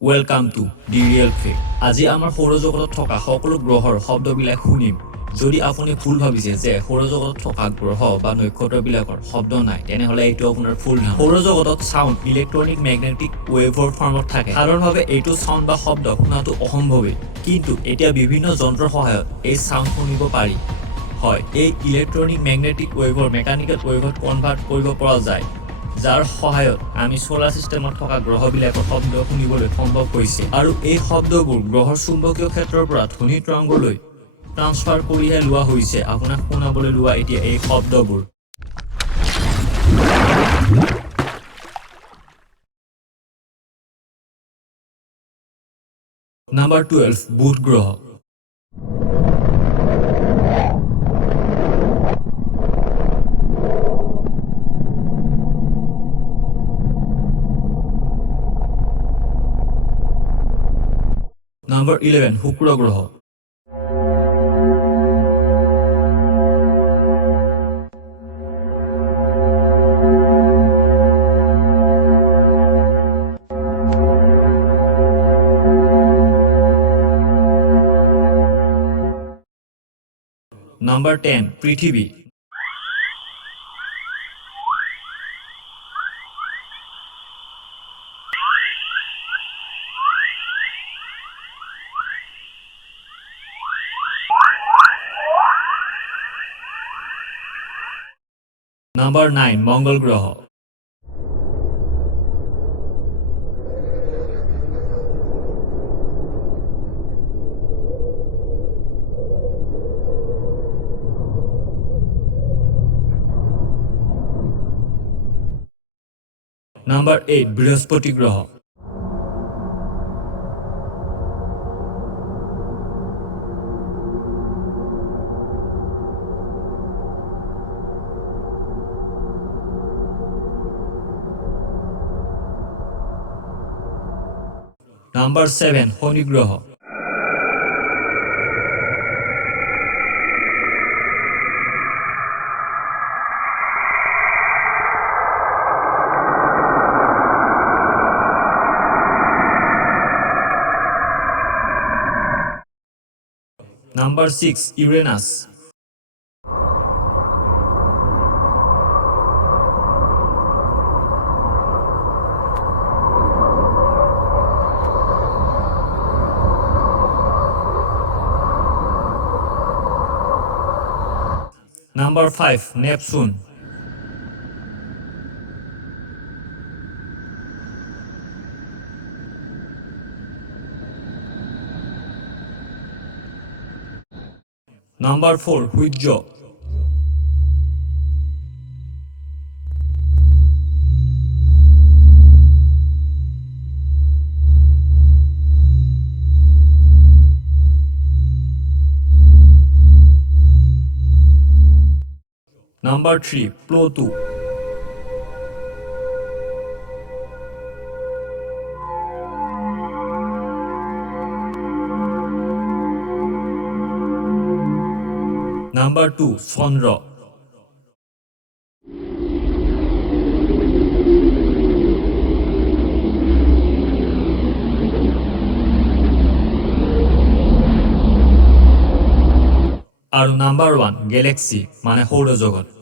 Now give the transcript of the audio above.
Welcome to The Real Fact. আজি আমাৰ সৌৰজগতত থকা সকলো গ্ৰহৰ শব্দবিলাক শুনিম। যদি আপুনি ভুল ভাবিছে যে সৌৰজগতত থকা গ্ৰহ বা নক্ষত্ৰবিলাকৰ শব্দ নাই, তেনেহ'লে এইটো আপোনাৰ ভুল ধাৰণা। সৌৰজগতত সাউণ্ড ইলেক্ট্ৰনিক ম্যাগনেটিক ৱেভৰ ফৰ্মত থাকে। সাধাৰণভাৱে এইটো সাউণ্ড বা শব্দ শুনাটো অসম্ভৱেই, কিন্তু এতিয়া বিভিন্ন যন্ত্ৰৰ সহায়ত এই সাউণ্ড শুনিব পাৰি। হয়, এই ইলেক্ট্ৰনিক ম্যাগনেটিক ৱেভৰ মেকানিকেল ৱেভত কনভাৰ্ট কৰিব পৰা যায়, যাৰ সহায়ত আমি সোলাৰ সিস্টেমত থকা গ্ৰহবিলাকৰ শব্দ শুনিবলৈ সম্ভৱ হৈছে। আৰু এই শব্দবোৰ গ্ৰহৰ চুম্বকীয় ক্ষেত্ৰৰ পৰা ধ্বনি তৰংগলৈ ট্ৰান্সফাৰ কৰিহে লোৱা হৈছে। আপোনাক শুনাবলৈ লোৱা এতিয়া এই শব্দবোৰ। Number 12, বুধ গ্ৰহ। Number 11, শুক্ৰ গ্ৰহ। Number 10, পৃথিৱী। Number 9, মঙ্গল গ্ৰহ। Number 8, বৃহস্পতি গ্ৰহ। Number 7, শনি গ্ৰহ। Number 6, ইউৰেনাছ। Number 5, Neptune. Number 4, সূৰ্য। Number 3, প্লুটো। Number 2, চন্দ্ৰ। আৰু Number 1, গেলেক্সি মানে সৌৰজগত।